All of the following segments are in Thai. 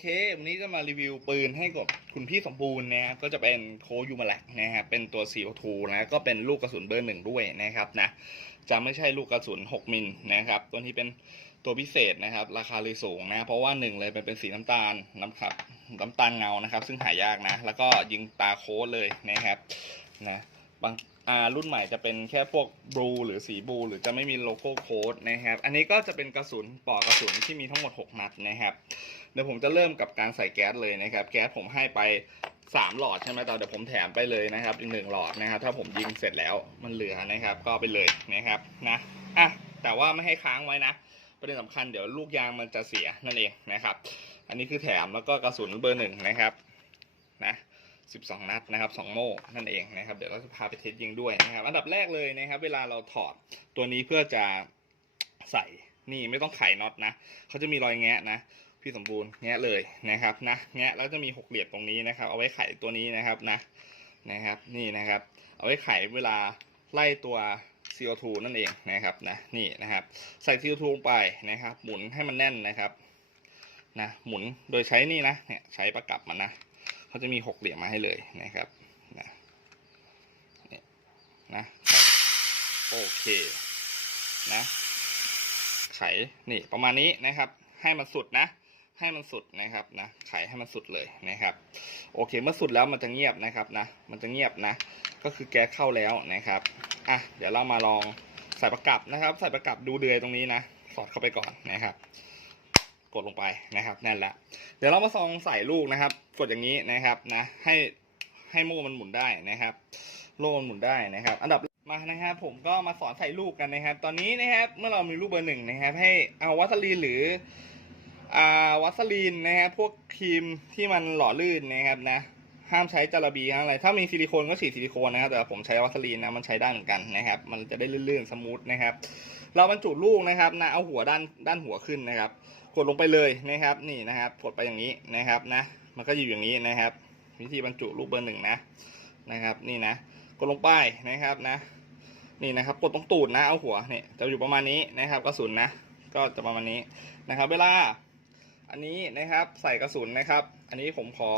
เค วันนี้จะมารีวิวปืนให้กับคุณพี่สมบูรณ์นะครับ ก็จะเป็นโคยูมาแลกนะครับ เป็นตัว CO2 นะก็เป็นลูกกระสุนเบอร์หนึ่งด้วยนะครับนะ จะไม่ใช่ลูกกระสุน 6 มิลนะครับ ตัวนี้เป็นตัวพิเศษนะครับ ราคาเลยสูงนะ เพราะว่าหนึ่งเลยมันเป็นสีน้ำตาลน้ำครับน้ำตาลเงานะครับ ซึ่งหายากนะ แล้วก็ยิงตาโค้ดเลยนะครับนะ บางอ่ารุ่นใหม่จะเป็นแค่พวกบลูหรือสีบลูหรือจะไม่มีโลโก้โค้ดนะครับ อันนี้ก็จะเป็นกระสุนปอกกระสุนที่มีทั้งหมด 6 นัดนะครับ เดี๋ยวผมจะเริ่มกับการใส่แก๊สเลยนะครับ แก๊สผมให้ไป 3 หลอดใช่ไหมแต่เดี๋ยวผมแถมไปเลยนะครับ อีกหนึ่งหลอดนะครับ ถ้าผมยิงเสร็จแล้วมันเหลือนะครับ ก็ไปเลยนะครับนะอะแต่ว่าไม่ให้ค้างไว้นะประเด็นสำคัญเดี๋ยวลูกยางมันจะเสียนั่นเองนะครับ อันนี้คือแถมแล้วก็กระสุนเบอร์หนึ่งนะครับนะ 12 นัดนะครับ 2 โม่นั่นเองนะครับ เดี๋ยวเราจะพาไปเทสยิงด้วยนะครับ อันดับแรกเลยนะครับ เวลาเราถอดตัวนี้เพื่อจะใส่นี่ไม่ต้องไขน็อตนะเขาจะมีรอยแงะนะพี่สมบูรณ์แงะเลยนะครับนะแงะแล้วจะมีหกเหลี่ยมตรงนี้นะครับ เอาไว้ไขตัวนี้นะครับนะนะครับ นี่นะครับ เอาไว้ไขเวลาไล่ตัว CO2 นั่นเองนะครับนะนี่นะครับ ใส่ CO2 ลงไปนะครับ หมุนให้มันแน่นนะครับนะหมุนโดยใช้นี่นะเนี่ยใช้ประกับมันนะ เขาจะมีหกเหลี่ยมมาให้เลยนะครับนี่นะโอเคนะไขนี่ประมาณนี้นะครับ ให้มันสุดนะ ให้มันสุดนะครับนะไขให้มันสุดเลยนะครับ โอเคเมื่อสุดแล้วมันจะเงียบนะครับนะ มันจะเงียบนะ ก็คือแก๊สเข้าแล้วนะครับอะเดี๋ยวเรามาลองใส่ประกับนะครับ ใส่ประกับดูเดือยตรงนี้นะ สอดเข้าไปก่อนนะครับ กดลงไปนะครับแน่นแล้วเดี๋ยวเรามาซองใส่ลูกนะครับ กดอย่างนี้นะครับนะให้ให้โม่มันหมุนได้นะครับ โล่มันหมุนได้นะครับ อันดับมานะครับผมก็มาสอนใส่ลูกกันนะครับ ตอนนี้นะครับเมื่อเรามีลูกเบอร์หนึ่งนะครับ ให้เอาวัสลีนหรืออ่าวัสลีนนะครับพวกครีมที่มันหล่อลื่นนะครับนะห้ามใช้จาระบีห้ามอะไร ถ้ามีซิลิโคนก็ฉีดซิลิโคนนะครับ แต่ผมใช้วัสลีนนะมันใช้ได้เหมือนกันนะครับ มันจะได้ลื่นๆสมูทนะครับ เราบรรจุลูกนะครับนะเอาหัวด้านด้านหัวขึ้นนะครับ กดลงไปเลยนะครับ นี่นะครับ กดไปอย่างนี้นะครับนะ มันก็อยู่อย่างนี้นะครับ วิธีบรรจุลูกเบอร์หนึ่งนะนะครับ นี่นะ กดลงไปนะครับนะ นี่นะครับ กดตรงตูดนะ เอาหัวเนี่ยจะอยู่ประมาณนี้นะครับกระสุนนะ ก็จะประมาณนี้นะครับ เวลา อันนี้นะครับใส่กระสุนนะครับ อันนี้ผมขอ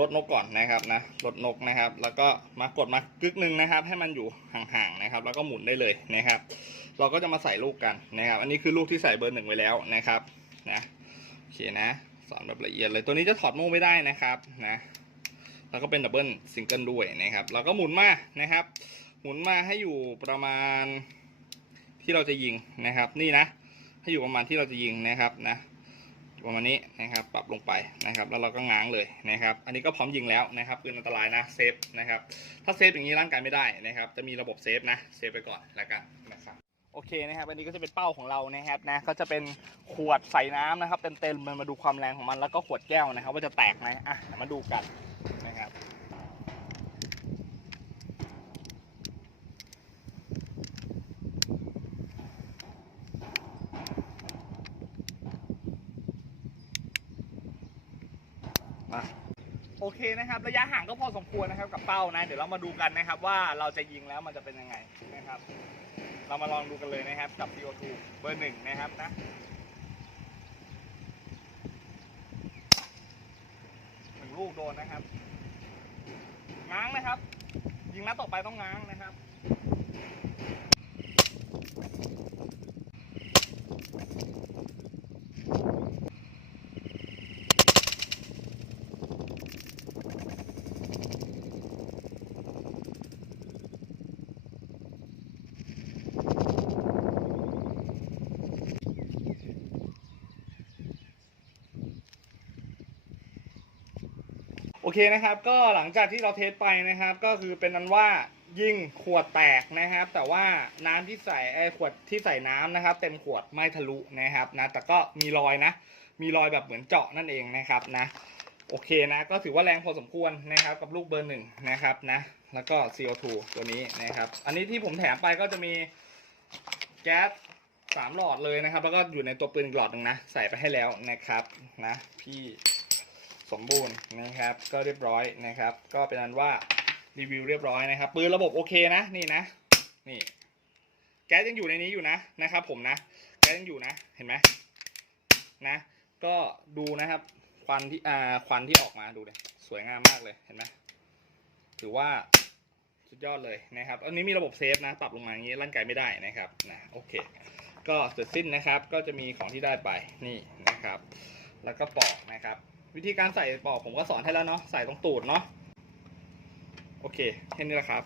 ลดนกก่อนนะครับนะลดนกนะครับ แล้วก็มากดมากึกหนึ่งนะครับ ให้มันอยู่ห่างๆนะครับ แล้วก็หมุนได้เลยนะครับ เราก็จะมาใส่ลูกกันนะครับ อันนี้คือลูกที่ใส่เบอร์หนึ่งไว้แล้วนะครับ นะโอเคนะสอนแบบละเอียดเลยตัวนี้จะถอดโม่ไม่ได้นะครับนะแล้วก็เป็นดับเบิลซิงเกิลด้วยนะครับเราก็หมุนมานะครับ หมุนมาให้อยู่ประมาณที่เราจะยิงนะครับ นี่นะ ให้อยู่ประมาณที่เราจะยิงนะครับนะประมาณนี้นะครับ ปรับลงไปนะครับ แล้วเราก็ง้างเลยนะครับ อันนี้ก็พร้อมยิงแล้วนะครับปืนอันตรายนะเซฟนะครับ ถ้าเซฟอย่างนี้ร่างกายไม่ได้นะครับ จะมีระบบเซฟนะเซฟไปก่อนแล้วกัน เคนะครับอันนี้ก็จะเป็นเป้าของเรานะครับนะก็จะเป็นขวดใส่น้ำนะครับเต็มๆมันมาดูความแรงของมันแล้วก็ขวดแก้วนะครับ ว่าจะแตกไหมอะมาดูกันนะครับ มา โอเคนะครับ ระยะห่างก็พอสมควรนะครับกับเป้านะ เดี๋ยวเรามาดูกันนะครับ ว่าเราจะยิงแล้วมันจะเป็นยังไงนะครับ เรามาลองดูกันเลยนะครับกับ CO2 เบอร์หนึ่งนะครับนะหนึ่งลูกโดนนะครับง้างนะครับ ยิงนัดต่อไปต้องง้างนะครับ เคนะครับ ก็หลังจากที่เราเทสไปนะครับ ก็คือเป็นนั้นว่ายิ่งขวดแตกนะครับ แต่ว่าน้ำที่ใส่ไอ้ขวดที่ใส่น้ำนะครับ เต็มขวดไม่ทะลุนะครับนะแต่ก็มีรอยนะ มีรอยแบบเหมือนเจาะนั่นเองนะครับนะโอเคนะก็ถือว่าแรงพอสมควรนะครับกับลูกเบอร์หนึ่งนะครับนะแล้วก็ CO2 ตัวนี้นะครับ อันนี้ที่ผมแถมไปก็จะมีแก๊สสามหลอดเลยนะครับ แล้วก็อยู่ในตัวปืนหลอดหนึ่งนะ ใส่ไปให้แล้วนะครับนะพี่ สมบูรณ์นะครับ ก็เรียบร้อยนะครับ ก็เป็นอันว่ารีวิวเรียบร้อยนะครับปืนระบบโอเคนะนี่นะ นี่ แก๊สยังอยู่ในนี้อยู่นะนะครับ ผมนะแก๊สยังอยู่นะเห็นไหมนะ ก็ดูนะครับควันที่อ่าควันที่ออกมาดูเลยสวยงามมากเลยเห็นไหมถือว่าสุดยอดเลยนะครับ อันนี้มีระบบเซฟนะ ปรับลงมาอย่างนี้ลั่นไกไม่ได้นะครับนะโอเค ก็เสร็จสิ้นนะครับ ก็จะมีของที่ได้ไปนี่นะครับ แล้วก็ปอกนะครับ วิธีการใส่ปอกผมก็สอนให้แล้วเนาะใส่ตรงตูดเนาะโอเคแค่นี้แหละครับ